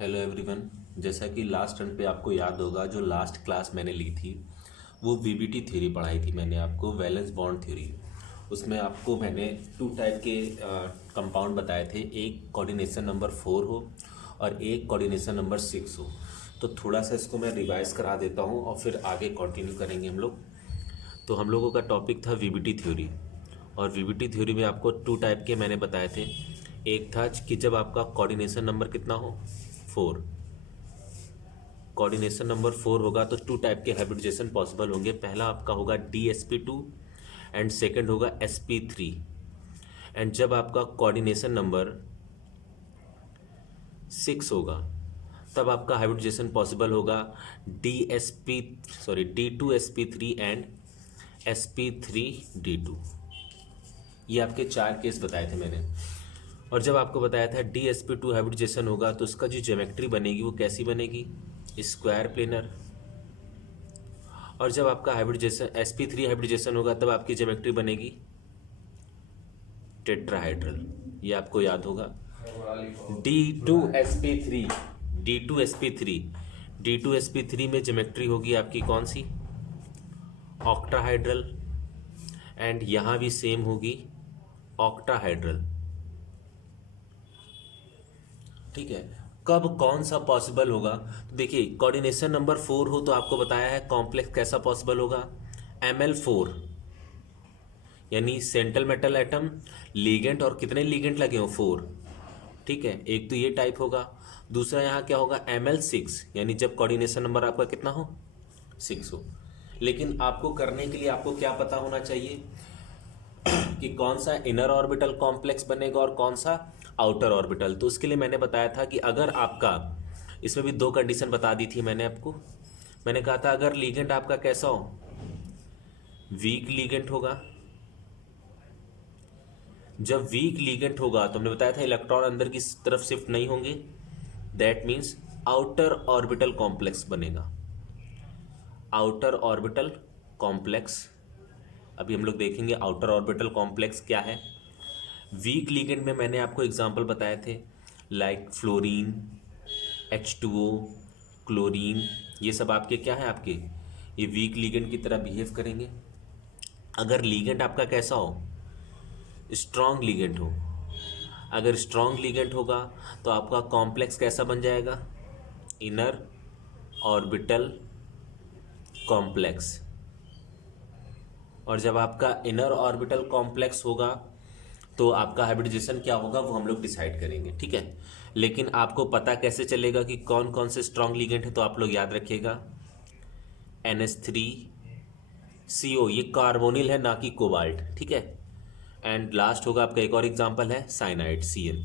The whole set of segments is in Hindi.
Hello everyone. जैसा कि लास्ट टर्न पे आपको याद होगा, जो लास्ट क्लास मैंने ली थी वो वीबीटी थ्योरी पढ़ाई थी मैंने आपको, वैलेंस बॉन्ड थ्योरी। उसमें आपको मैंने टू टाइप के कंपाउंड बताए थे, एक कोऑर्डिनेशन नंबर 4 हो और एक कोऑर्डिनेशन नंबर 6 हो। तो थोड़ा सा इसको मैं रिवाइज करा देता हूँ और फिर आगे कंटिन्यू करेंगे हम लोग। तो हम लोगों का टॉपिक था वीबीटी थ्योरी, और वीबीटी थ्योरी में आपको टू टाइप के मैंने बताए थे। एक था कि जब आपका कोऑर्डिनेशन नंबर कितना हो, 4। कोऑर्डिनेशन नंबर 4 होगा तो टू टाइप के हाइब्रिडाइजेशन पॉसिबल होंगे। पहला आपका होगा DsP2 एंड सेकंड होगा sp3। एंड जब आपका कोऑर्डिनेशन नंबर 6 होगा तब आपका हाइब्रिडाइजेशन पॉसिबल होगा D2sp3 एंड sp3d2। ये आपके 4 केस बताए थे मैंने। और जब आपको बताया था DsP2 हाइब्रिडाइजेशन होगा तो उसका जो ज्योमेट्री बनेगी वो कैसी बनेगी, स्क्वायर प्लेनर। और जब आपका हाइब्रिडाइजेशन sp3 हाइब्रिडाइजेशन होगा तब आपकी ज्योमेट्री बनेगी टेट्राहाइड्रल। ये आपको याद होगा। D2sp3 D2sp3 D2sp3 में ज्योमेट्री होगी आपकी कौन सी, ऑक्टाहाइड्रल। एंड यहाँ भी सेम होगी ऑक्टाहाइड्रल। ठीक है। कब कौन सा पॉसिबल होगा, तो देखिए कोऑर्डिनेशन नंबर 4 हो तो आपको बताया है कॉम्प्लेक्स कैसा पॉसिबल होगा, Ml4, यानी सेंट्रल मेटल एटम, लीगेंट, और कितने लीगेंट लगे हो, 4। ठीक है, एक तो ये टाइप होगा। दूसरा यहाँ क्या होगा, Ml6, यानी जब कोऑर्डिनेशन नंबर आपका कितना हो, 6 हो। लेकिन आपको करने के लिए आपको क्या पता होना चाहिए कि कौन सा इनर ऑर्बिटल कॉम्प्लेक्स बनेगा और कौन सा आउटर ऑर्बिटल। तो उसके लिए मैंने बताया था कि अगर आपका, इसमें भी दो कंडीशन बता दी थी मैंने आपको। मैंने कहा था अगर लीगेंट आपका कैसा हो, वीक लीगेंट होगा। जब वीक लीगेंट होगा तो हमने बताया था इलेक्ट्रॉन अंदर की तरफ शिफ्ट नहीं होंगे, that means outer orbital complex बनेगा, आउटर ऑर्बिटल कॉम्प्लेक्स। अभी हम लोग देखेंगे आउटर ऑर्बिटल कॉम्प्लेक्स क्या है। वीक लिगेंड में मैंने आपको एग्जांपल बताए थे, लाइक फ्लोरीन, H2O, क्लोरीन। ये सब आपके क्या है, आपके ये वीक लिगेंड की तरह बिहेव करेंगे। अगर लिगेंड आपका कैसा हो, स्ट्रॉन्ग लिगेंड हो, अगर स्ट्रॉन्ग लिगेंड होगा तो आपका कॉम्प्लेक्स कैसा बन जाएगा, इनर ऑर्बिटल कॉम्प्लेक्स। और जब आपका इनर ऑर्बिटल कॉम्प्लेक्स होगा तो आपका हाइब्रिडाइजेशन क्या होगा वो हम लोग डिसाइड करेंगे। ठीक है, लेकिन आपको पता कैसे चलेगा कि कौन कौन से स्ट्रॉन्ग लिगेंड है, तो आप लोग याद रखिएगा NH3CO, ये कार्बोनिल है ना कि कोबाल्ट। ठीक है। एंड लास्ट होगा आपका एक और एग्जांपल है साइनाइड, Cl।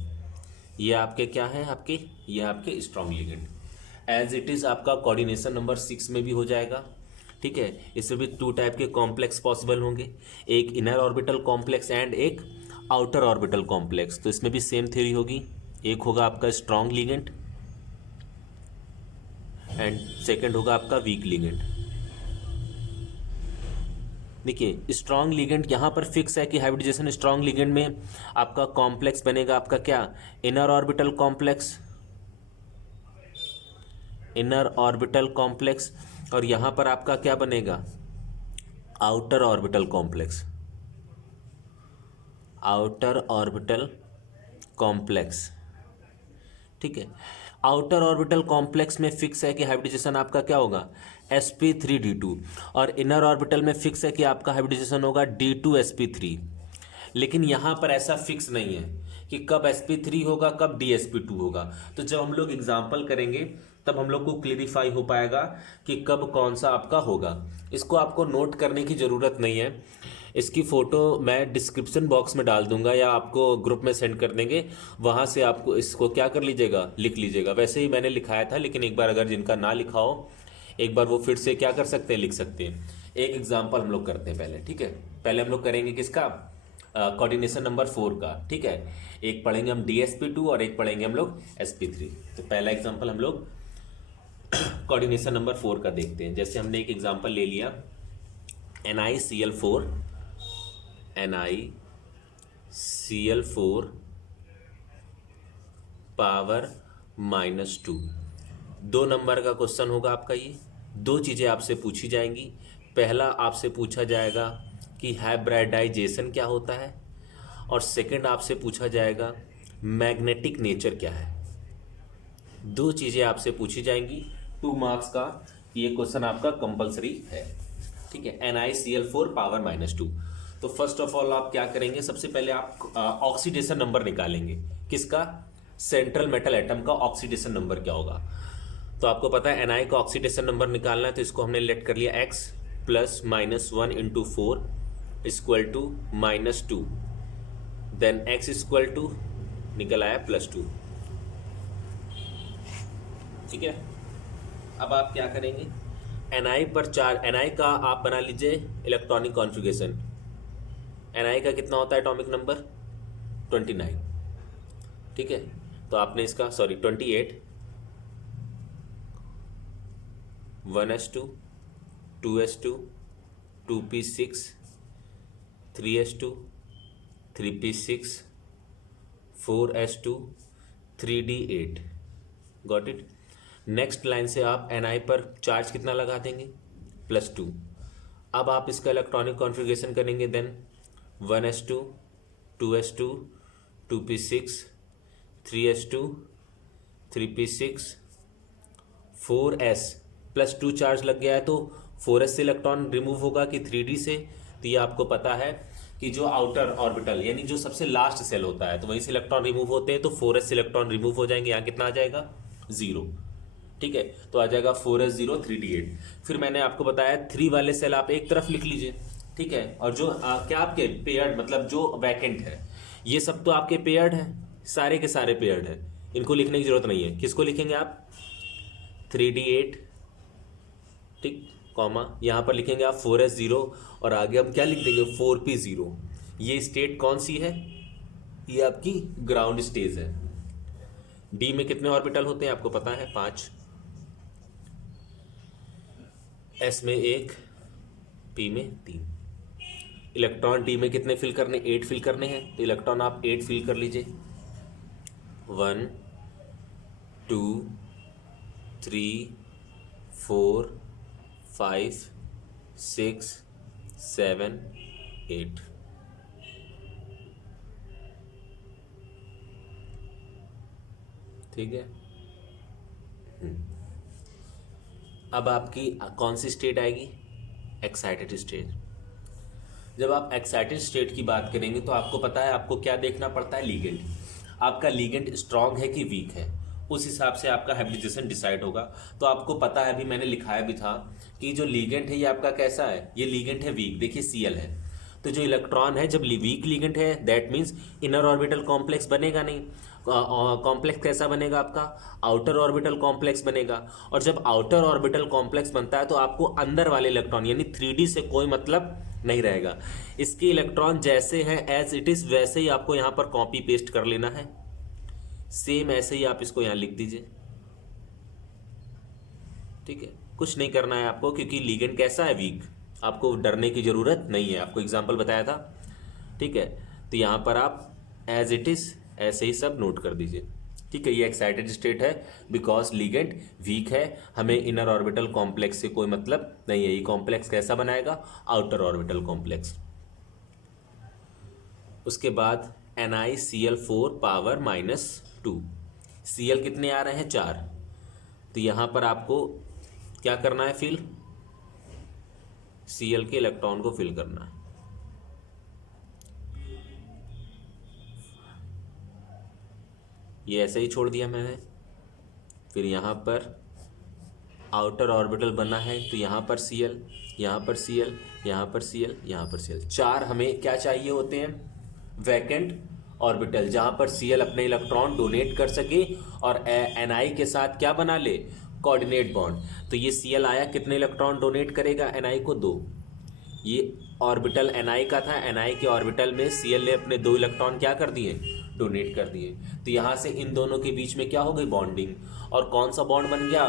ये आपके क्या है, आपके ये आपके strong ligand. As it is आपका कोऑर्डिनेशन नंबर 6 में भी हो जाएगा। ठीक है, इसमें भी टू टाइप के कॉम्प्लेक्स पॉसिबल होंगे, एक इनर ऑर्बिटल कॉम्प्लेक्स एंड एक आउटर ऑर्बिटल कॉम्प्लेक्स। तो इसमें भी सेम थ्योरी होगी, एक होगा आपका स्ट्रॉन्ग लिगेंड एंड सेकंड होगा आपका वीक लिगेंड। देखिए स्ट्रॉन्ग लिगेंड यहाँ पर फिक्स है कि हाइब्रिडाइजेशन स्ट्रॉन्ग लिगेंड में आपका कॉम्प्लेक्स बनेगा आपका क्या, inner orbital complex, inner orbital complex. और यहाँ पर आपका क्या बनेगा, outer orbital complex, outer orbital complex. ठीक है, आउटर ऑर्बिटल कॉम्प्लेक्स में फिक्स है कि हाइब्रिडाइजेशन आपका क्या होगा, sp3d2। और इनर ऑर्बिटल में फिक्स है कि आपका हाइब्रिडाइजेशन होगा D2sp3। लेकिन यहाँ पर ऐसा फिक्स नहीं है कि कब sp3 होगा कब DsP2 होगा। तो जब हम लोग एग्जाम्पल करेंगे तब हम लोग को क्लियरिफाई हो पाएगा कि कब कौन सा आपका होगा। इसको आपको नोट करने की ज़रूरत नहीं है, इसकी फ़ोटो मैं डिस्क्रिप्शन बॉक्स में डाल दूंगा या आपको ग्रुप में सेंड कर देंगे, वहाँ से आपको इसको क्या कर लीजिएगा, लिख लीजिएगा। वैसे ही मैंने लिखाया था, लेकिन एक बार अगर जिनका ना लिखा हो एक बार वो फिर से क्या कर सकते हैं, लिख सकते हैं। एक एग्जाम्पल हम लोग करते हैं पहले। ठीक है, पहले हम लोग करेंगे किसका, कोऑर्डिनेशन नंबर 4 का। ठीक है, एक पढ़ेंगे हम DsP2 और एक पढ़ेंगे हम लोग sp3। तो पहला एग्जाम्पल हम लोग कोऑर्डिनेशन नंबर 4 का देखते हैं। जैसे हमने एक एग्जाम्पल ले लिया NiCl4, NiCl4 पावर -2। 2 नंबर का क्वेश्चन होगा आपका ये। 2 चीज़ें आपसे पूछी जाएंगी। पहला आपसे पूछा जाएगा कि हाइब्रिडाइजेशन क्या होता है, और सेकंड आपसे पूछा जाएगा मैग्नेटिक नेचर क्या है। 2 चीज़ें आपसे पूछी जाएंगी। 2 मार्क्स का ये क्वेश्चन आपका कंपलसरी है, ठीक है। NiCl4 power -2। तो फर्स्ट ऑफ ऑल आप क्या करेंगे, सबसे पहले आप ऑक्सीडेशन नंबर निकालेंगे। किसका? सेंट्रल मेटल एटम का ऑक्सीडेशन नंबर क्या होगा। तो आपको पता है Na का ऑक्सीडेशन नंबर निकालना है, तो इसको हमने लेट कर लिया x + -1 × 4 = -2, देन x = निकल आया +2, ठीक है। अब आप क्या करेंगे, Na पर चार्ज, Na का आप बना लीजिए इलेक्ट्रॉनिक कॉन्फ़िगरेशन। Na का कितना होता है एटॉमिक नंबर? 29, ठीक है। तो आपने इसका 28, 1s2, 2s2, 2p6, 3s2, 3p6, 4s2, 3d8, got it. Next line से आप Na पर चार्ज कितना लगा देंगे? +2। अब आप इसका इलेक्ट्रॉनिक कॉन्फ़िगरेशन करेंगे, then 1s2, 2s2, 2p6, 3s2, 3p6, 4s +2 charge लग गया है, तो 4s से इलेक्ट्रॉन रिमूव होगा कि 3d से? तो ये आपको पता है कि जो आउटर ऑर्बिटल यानी जो सबसे लास्ट सेल होता है, तो वहीं से इलेक्ट्रॉन रिमूव होते हैं, तो 4s से इलेक्ट्रॉन रिमूव हो जाएंगे। यहाँ कितना आ जाएगा? 0, ठीक है। तो आ जाएगा 4s 0, 3d8। फिर मैंने आपको बताया 3 वाले सेल आप एक तरफ लिख लीजिए, ठीक है। और जो क्या आपके पेयर्ड, मतलब जो वैकेंट है, ये सब तो आपके पेयर्ड है, सारे के सारे पेयर्ड है, इनको लिखने की जरूरत नहीं है। किसको लिखेंगे आप? 3d8, ठीक, कॉमा, यहाँ पर लिखेंगे आप 4s 0, और आगे हम क्या लिख देंगे? 4p0। ये स्टेट कौन सी है? ये आपकी ग्राउंड स्टेज है। डी में कितने ऑर्बिटल होते हैं आपको पता है? 5। एस में 1, पी में 3। इलेक्ट्रॉन डी में कितने फिल करने? 8 फिल करने हैं, तो इलेक्ट्रॉन आप 8 फिल कर लीजिए। 1 2 3 4 5 6 7 8, ठीक है। अब आपकी कौन सी स्टेट आएगी? Excited state. जब आप एक्साइटेड स्टेट की बात करेंगे तो आपको पता है आपको क्या देखना पड़ता है? लीगेंड। आपका लीगेंड स्ट्रांग है कि वीक है, उस हिसाब से आपका हाइब्रिडाइजेशन डिसाइड होगा। तो आपको पता है, अभी मैंने लिखाया भी था कि जो लीगेंड है ये आपका कैसा है? ये लीगेंड है वीक, देखिए Cl है। तो जो इलेक्ट्रॉन है जब वीक लीगेंड है, that means inner orbital complex बनेगा नहीं। कॉम्प्लेक्स कैसा बनेगा आपका? आउटर ऑर्बिटल कॉम्प्लेक्स बनेगा। और जब आउटर ऑर्बिटल कॉम्प्लेक्स बनता है तो आपको अंदर वाले इलेक्ट्रॉन यानी 3D से कोई मतलब नहीं रहेगा। इसके इलेक्ट्रॉन जैसे हैं एज इट इज वैसे ही आपको यहाँ पर कॉपी पेस्ट कर लेना है, सेम ऐसे ही आप इसको यहाँ लिख दीजिए, ठीक है। कुछ नहीं करना है आपको, क्योंकि लीगेंड कैसा है? वीक। आपको डरने की जरूरत नहीं है, आपको एग्जाम्पल बताया था, ठीक है। तो यहाँ पर आप एज इट इज ऐसे ही सब नोट कर दीजिए, ठीक है। ये एक्साइटेड स्टेट है बिकॉज लीगेंड वीक है, हमें इनर ऑर्बिटल कॉम्प्लेक्स से कोई मतलब नहीं है। ये कॉम्प्लेक्स कैसा बनाएगा? Outer orbital complex. उसके बाद NiCl4 पावर -2। Cl कितने आ रहे हैं? 4। तो यहाँ पर आपको क्या करना है? फिल Cl के इलेक्ट्रॉन को फिल करना है। ये ऐसे ही छोड़ दिया मैंने। फिर यहाँ पर आउटर ऑर्बिटल बना है, तो यहाँ पर Cl, यहाँ पर Cl, यहाँ पर Cl, यहाँ पर Cl। 4 हमें क्या चाहिए होते हैं? वैकेंट ऑर्बिटल, जहाँ पर Cl अपने इलेक्ट्रॉन डोनेट कर सके और Ni के साथ क्या बना ले? Coordinate bond. तो ये Cl आया, कितने इलेक्ट्रॉन डोनेट करेगा? Ni को 2। ये ऑर्बिटल Ni का था, Ni के ऑर्बिटल में Cl ने अपने 2 इलेक्ट्रॉन क्या कर दिए? डोनेट कर दिए। तो यहाँ से इन दोनों के बीच में क्या हो गई? बॉन्डिंग। और कौन सा बॉन्ड बन गया?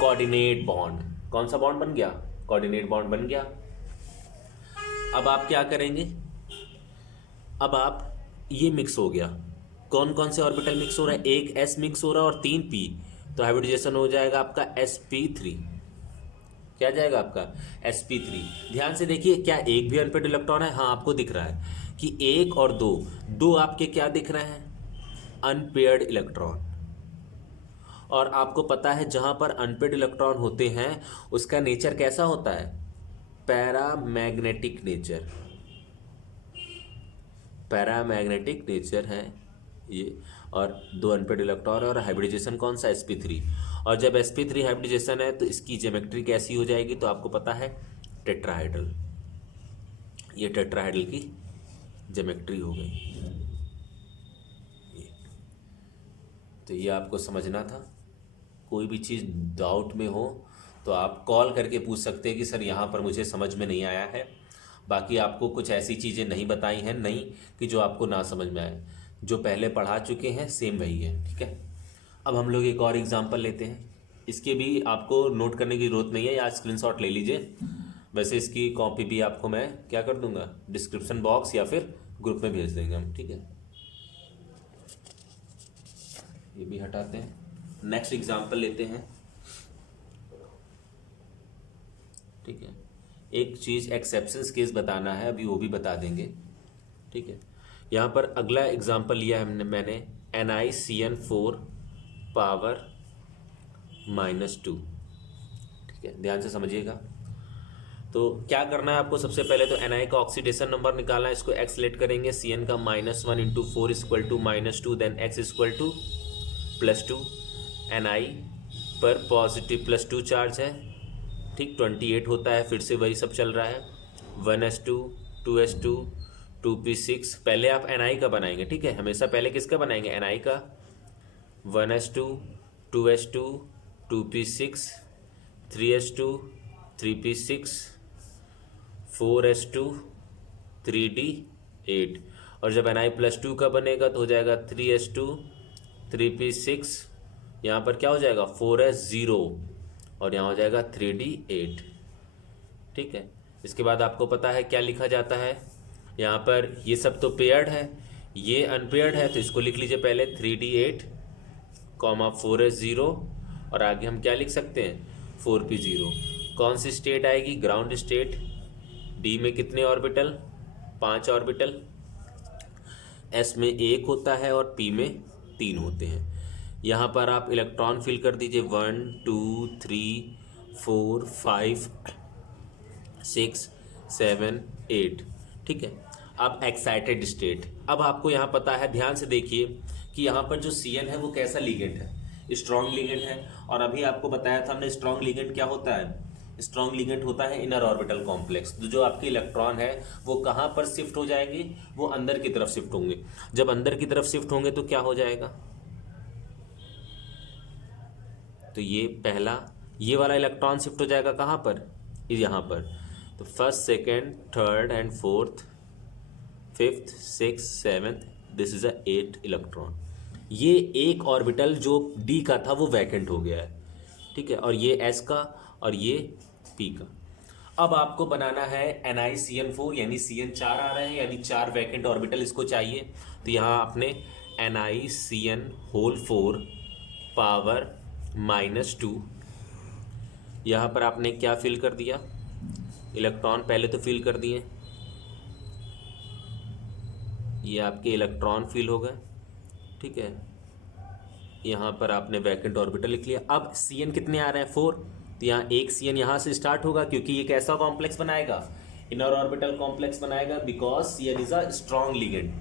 Coordinate bond. कौन सा बॉन्ड बन गया? कोऑर्डिनेट बॉन्ड बन गया। अब आप क्या करेंगे? अब आप ये मिक्स हो गया, कौन कौन से ऑर्बिटल मिक्स हो रहा है, एक s मिक्स हो रहा है और 3 p, तो हाइब्रिडाइजेशन हो जाएगा आपका sp3। क्या जाएगा आपका sp3। ध्यान से देखिए, क्या एक भी अनपेड इलेक्ट्रॉन है? हाँ, आपको दिख रहा है कि एक और दो, दो आपके क्या दिख रहे हैं, अनपेयर्ड इलेक्ट्रॉन। और आपको पता है जहां पर अनपेड इलेक्ट्रॉन होते हैं उसका नेचर कैसा होता है, पैरामैग्नेटिक नेचर, पैरामैग्नेटिक नेचर है ये। और दो अनपेड इलेक्ट्रॉन और हाइब्रिडाइजेशन कौन सा, sp3। और जब sp3 हाइब्रिडाइजेशन है तो इसकी ज्योमेट्री कैसी हो जाएगी, तो आपको पता है टेट्राहाइड्रल, ये टेट्राहाइड्रल की ज्योमेट्री हो गई। तो ये आपको समझना था। कोई भी चीज़ डाउट में हो तो आप कॉल करके पूछ सकते हैं कि सर यहाँ पर मुझे समझ में नहीं आया है। बाकी आपको कुछ ऐसी चीज़ें नहीं बताई हैं नहीं कि जो आपको ना समझ में आए, जो पहले पढ़ा चुके हैं सेम वही है, ठीक है। अब हम लोग एक और एग्जांपल लेते हैं, इसके भी आपको नोट करने की ज़रूरत नहीं है, या स्क्रीनशॉट ले लीजिए। वैसे इसकी कॉपी भी आपको मैं क्या कर दूंगा, डिस्क्रिप्शन बॉक्स या फिर ग्रुप में भेज देंगे हम, ठीक है। ये भी हटाते हैं, नेक्स्ट एग्जांपल लेते हैं, ठीक है। एक चीज़ एक्सेप्शंस केस बताना है, अभी वो भी बता देंगे, ठीक है। यहाँ पर अगला एग्जांपल लिया है मैंने NiCN4 पावर -2, ठीक है, ध्यान से समझिएगा। तो क्या करना है आपको, सबसे पहले तो Ni का ऑक्सीडेशन नंबर निकालना है, इसको x लेट करेंगे, Cn का -1 × 4 = -2, देन x = +2। Ni पर पॉजिटिव +2 चार्ज है, ठीक, 28 होता है, फिर से वही सब चल रहा है, 1s2 2s2 2p6। पहले आप Ni का बनाएंगे, ठीक है, हमेशा पहले किसका बनाएंगे, Ni का, 1s2 2s2 2p6 3s2 3p6 4s2 3d8। और जब Ni +2 का बनेगा तो हो जाएगा 3s2 3p6, यहाँ पर क्या हो जाएगा 4s0 और यहाँ हो जाएगा 3d8, ठीक है। इसके बाद आपको पता है क्या लिखा जाता है, यहाँ पर ये सब तो पेयर्ड है, ये अनपेयर्ड है, तो इसको लिख लीजिए पहले 3d8 4s0, और आगे हम क्या लिख सकते हैं 4p0। कौन सी स्टेट आएगी, ग्राउंड स्टेट। डी में कितने ऑर्बिटल, 5 ऑर्बिटल, एस में 1 होता है और पी में 3 होते हैं। यहाँ पर आप इलेक्ट्रॉन फिल कर दीजिए 1 2 3 4 5 6 7 8, ठीक है। अब एक्साइटेड स्टेट, अब आपको यहाँ पता है, ध्यान से देखिए कि यहाँ पर जो Cn है वो कैसा लिगेंड है, स्ट्रॉन्ग लिगेंड है। और अभी आपको बताया था हमने स्ट्रॉन्ग लिगेंड क्या होता है, स्ट्रॉन्ग लिगेंड होता है इनर ऑर्बिटल कॉम्प्लेक्स। जो आपके इलेक्ट्रॉन है वो कहाँ पर शिफ्ट हो जाएंगे, वो अंदर की तरफ शिफ्ट होंगे। जब अंदर की तरफ शिफ्ट होंगे तो क्या हो जाएगा, तो ये पहला, ये वाला इलेक्ट्रॉन शिफ्ट हो जाएगा कहाँ पर, यहाँ पर। तो first second third and fourth fifth six seventh, this is a 8 electron. ये एक ऑर्बिटल जो डी का था वो वैकेंट हो गया है, ठीक है। और ये एस का और ये पी का। अब आपको बनाना है NiCN4, यानी Cn 4 आ रहे हैं, यानी 4 वैकेंट ऑर्बिटल इसको चाहिए। तो यहाँ आपने NiCN4 पावर -2, यहाँ पर आपने क्या फिल कर दिया, इलेक्ट्रॉन पहले तो फिल कर दिए, ये आपके इलेक्ट्रॉन फिल हो गए, ठीक है। यहाँ पर आपने वैकेंट ऑर्बिटल लिख लिया। अब Cn कितने आ रहे हैं 4, तो यहाँ एक Cn यहाँ से स्टार्ट होगा, क्योंकि ये कैसा कॉम्प्लेक्स बनाएगा, इनर ऑर्बिटल कॉम्प्लेक्स बनाएगा, because Cn is a strong ligand.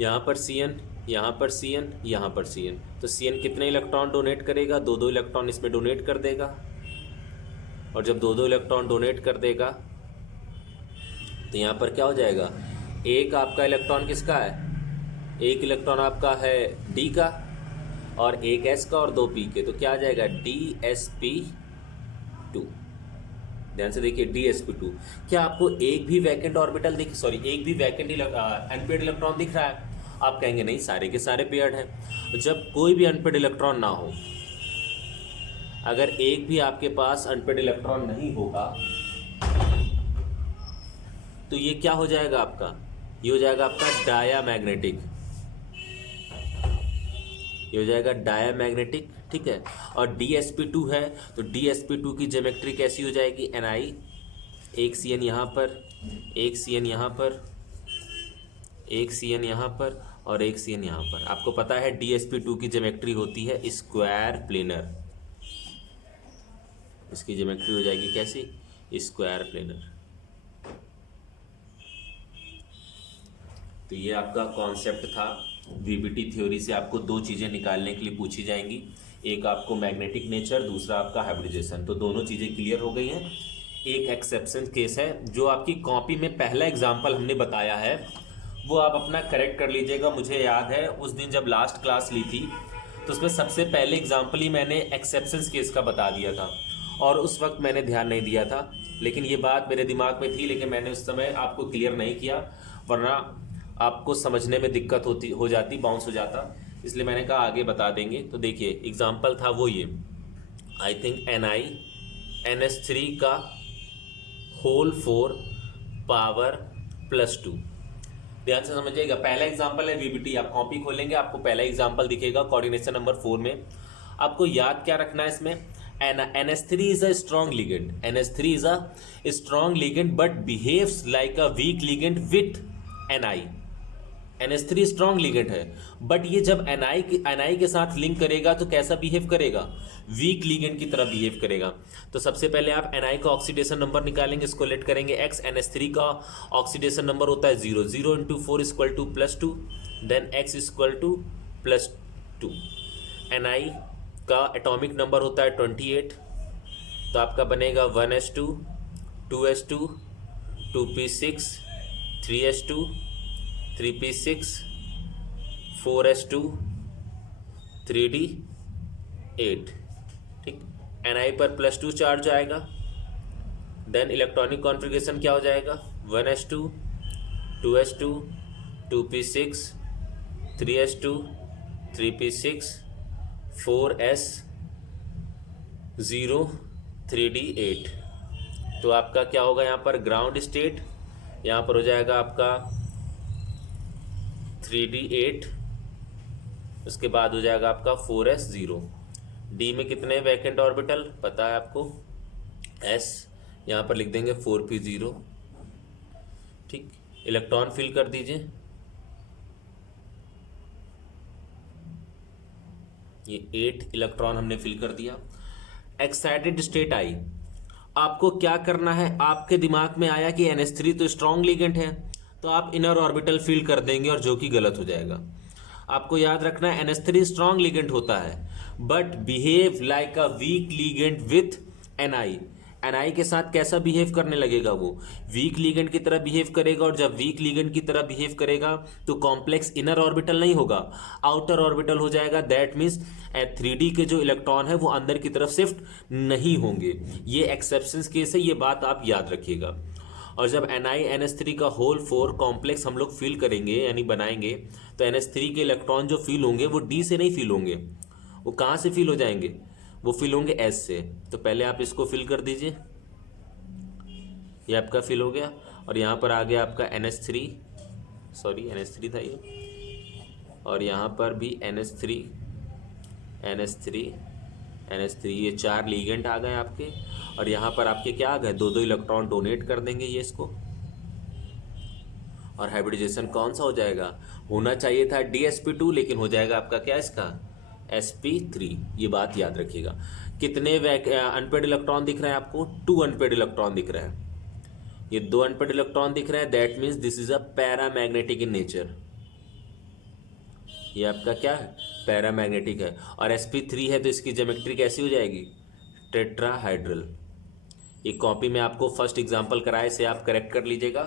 यहाँ पर Cn, यहाँ पर Cn, यहाँ पर Cn, तो Cn कितने इलेक्ट्रॉन डोनेट करेगा, 2 इलेक्ट्रॉन इसमें डोनेट कर देगा। और जब 2 इलेक्ट्रॉन डोनेट कर देगा तो यहाँ पर क्या हो जाएगा, एक आपका इलेक्ट्रॉन किसका है, एक इलेक्ट्रॉन आपका है डी का और एक एस का और 2 पी के, तो क्या आ जाएगा DsP2। ध्यान से देखिए DsP2। क्या आपको एक भी वैकेंट ऑर्बिटल दिख, सॉरी एक भी वैकेंट अनपेयर्ड इलेक्ट्रॉन दिख रहा है, आप कहेंगे नहीं सारे के सारे पेयर्ड हैं। जब कोई भी अनपेयर्ड इलेक्ट्रॉन ना हो, अगर एक भी आपके पास अनपेयर्ड इलेक्ट्रॉन नहीं होगा तो ये क्या हो जाएगा आपका, ये हो जाएगा आपका डायामैग्नेटिक। ये हो जाएगा डायामैग्नेटिक, ठीक है। और DsP2 है तो DsP2 की ज्योमेट्री कैसी हो जाएगी, Ni, एक CN यहाँ पर, एक CN यहाँ पर, एक CN यहाँ पर और एक CN यहाँ पर। आपको पता है DsP2 की ज्योमेट्री होती है स्क्वायर प्लेनर, इसकी ज्योमेट्री हो जाएगी कैसी, स्क्वायर प्लेनर। तो ये आपका कॉन्सेप्ट था। VBT थ्योरी से आपको दो चीज़ें निकालने के लिए पूछी जाएंगी, एक आपको मैग्नेटिक नेचर, दूसरा आपका हाइब्रिडाइजेशन। तो दोनों चीज़ें क्लियर हो गई हैं। एक एक्सेप्शन केस है जो आपकी कॉपी में पहला एग्जाम्पल हमने बताया है, वो आप अपना करेक्ट कर लीजिएगा। मुझे याद है उस दिन जब लास्ट क्लास ली थी तो उसमें सबसे पहले एग्जाम्पल ही मैंने एक्सेप्शन केस का बता दिया था, और उस वक्त मैंने ध्यान नहीं दिया था, लेकिन ये बात मेरे दिमाग में थी, लेकिन मैंने उस समय आपको क्लियर नहीं किया, वरना आपको समझने में दिक्कत हो जाती, बाउंस हो जाता, इसलिए मैंने कहा आगे बता देंगे। तो देखिए एग्जाम्पल था वो ये, आई थिंक NiNS3 का होल 4 पावर +2। ध्यान से समझिएगा, पहला एग्जाम्पल है VBT। आप कॉपी खोलेंगे आपको पहला एग्जाम्पल दिखेगा कोऑर्डिनेशन नंबर 4 में। आपको याद क्या रखना है इसमें, NS3 is a strong ligand. NS3 is a strong ligand but behaves like a weak ligand with Ni. NS3 strong ligand है, बट ये जब Ni के साथ लिंक करेगा तो कैसा बिहेव करेगा, वीक लिगेंड की तरह बिहेव करेगा। तो सबसे पहले आप Ni का ऑक्सीडेशन नंबर निकालेंगे, इसको लेट करेंगे x। NS3 का ऑक्सीडेशन नंबर होता है 0, 0 × 4 = +2, देन x = +2। Ni का एटॉमिक नंबर होता है 28, तो आपका बनेगा 1s2, 2s2, 2p6, 3s2, 3p6, 4s2, 3d8, ठीक। Ni पर +2 चार्ज आएगा, देन इलेक्ट्रॉनिक कॉन्फ़िगरेशन क्या हो जाएगा, 1s2, 2s2, 2p6, 3s2, 3p6, 4s0, 3d8। तो आपका क्या होगा यहाँ पर, ग्राउंड स्टेट, यहाँ पर हो जाएगा आपका 3d8, उसके बाद हो जाएगा आपका 4s0। डी में कितने वैकेंट ऑर्बिटल पता है आपको, s, यहाँ पर लिख देंगे 4p0, ठीक। इलेक्ट्रॉन फिल कर दीजिए, ये 8 इलेक्ट्रॉन हमने फिल कर दिया। एक्साइटेड स्टेट आई, आपको क्या करना है, आपके दिमाग में आया कि NS3 तो स्ट्रॉन्ग लिगेंड है, तो आप इनर ऑर्बिटल फिल कर देंगे, और जो कि गलत हो जाएगा। आपको याद रखना है NS3 स्ट्रॉन्ग लिगेंड होता है but behave like a week ligand with Ni। Ni के साथ कैसा बिहेव करने लगेगा, वो वीक लिगेंड की तरह बिहेव करेगा, और जब वीक लिगेंड की तरह बिहेव करेगा तो कॉम्प्लेक्स इनर ऑर्बिटल नहीं होगा, आउटर ऑर्बिटल हो जाएगा। दैट मीन्स 3D के जो इलेक्ट्रॉन है वो अंदर की तरफ शिफ्ट नहीं होंगे। ये एक्सेप्शंस केस है, ये बात आप याद रखिएगा। और जब NiNS3 का होल 4 कॉम्प्लेक्स हम लोग फिल करेंगे यानी बनाएंगे, तो NS3 के इलेक्ट्रॉन जो फिल होंगे वो D से नहीं फिल होंगे, वो कहाँ से फिल हो जाएंगे, वो फिल होंगे S से। तो पहले आप इसको फिल कर दीजिए, ये आपका फिल हो गया, और यहाँ पर आ गया आपका NS3 था ये, और यहाँ पर भी NS3, ये 4 लिगेंड आ गए आपके, और यहाँ पर आपके क्या आ गए, 2 इलेक्ट्रॉन डोनेट कर देंगे ये इसको, और हाइब्रिडाइजेशन कौन सा हो जाएगा, होना चाहिए था DsP2, लेकिन हो जाएगा आपका क्या इसका sp3। ये बात याद रखिएगा। कितने अनपेड इलेक्ट्रॉन दिख रहे हैं आपको, 2 अनपेड इलेक्ट्रॉन दिख रहे हैं, ये 2 अनपेड इलेक्ट्रॉन दिख रहे हैं, that means this is a paramagnetic in nature. ये आपका क्या है, पैरामैग्नेटिक है, और sp3 है तो इसकी ज्योमेट्री कैसी हो जाएगी, टेट्राहाइड्रल। ये कॉपी में आपको फर्स्ट एग्जांपल कराए, से आप करेक्ट कर लीजिएगा,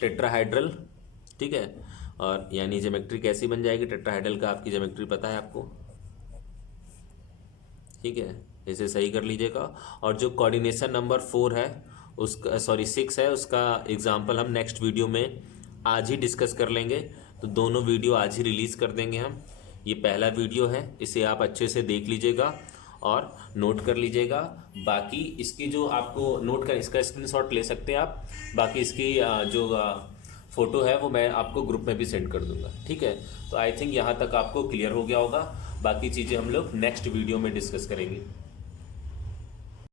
टेट्राहाइड्रल, ठीक है। और यानी ज्योमेट्री कैसी बन जाएगी, टेट्राहाइड्रल का आपकी ज्योमेट्री पता है आपको, ठीक है, इसे सही कर लीजिएगा। और जो कोऑर्डिनेशन नंबर 4 है उसका 6 है, उसका एग्जांपल हम नेक्स्ट वीडियो में आज ही डिस्कस कर लेंगे, तो दोनों वीडियो आज ही रिलीज़ कर देंगे हम। ये पहला वीडियो है, इसे आप अच्छे से देख लीजिएगा और नोट कर लीजिएगा। बाकी इसकी जो आपको नोट कर, इसका स्क्रीनशॉट ले सकते हैं आप, बाकी इसकी जो फ़ोटो है वो मैं आपको ग्रुप में भी सेंड कर दूंगा, ठीक है। तो आई थिंक यहाँ तक आपको क्लियर हो गया होगा। बाकी चीज़ें हम लोग नेक्स्ट वीडियो में डिस्कस करेंगे।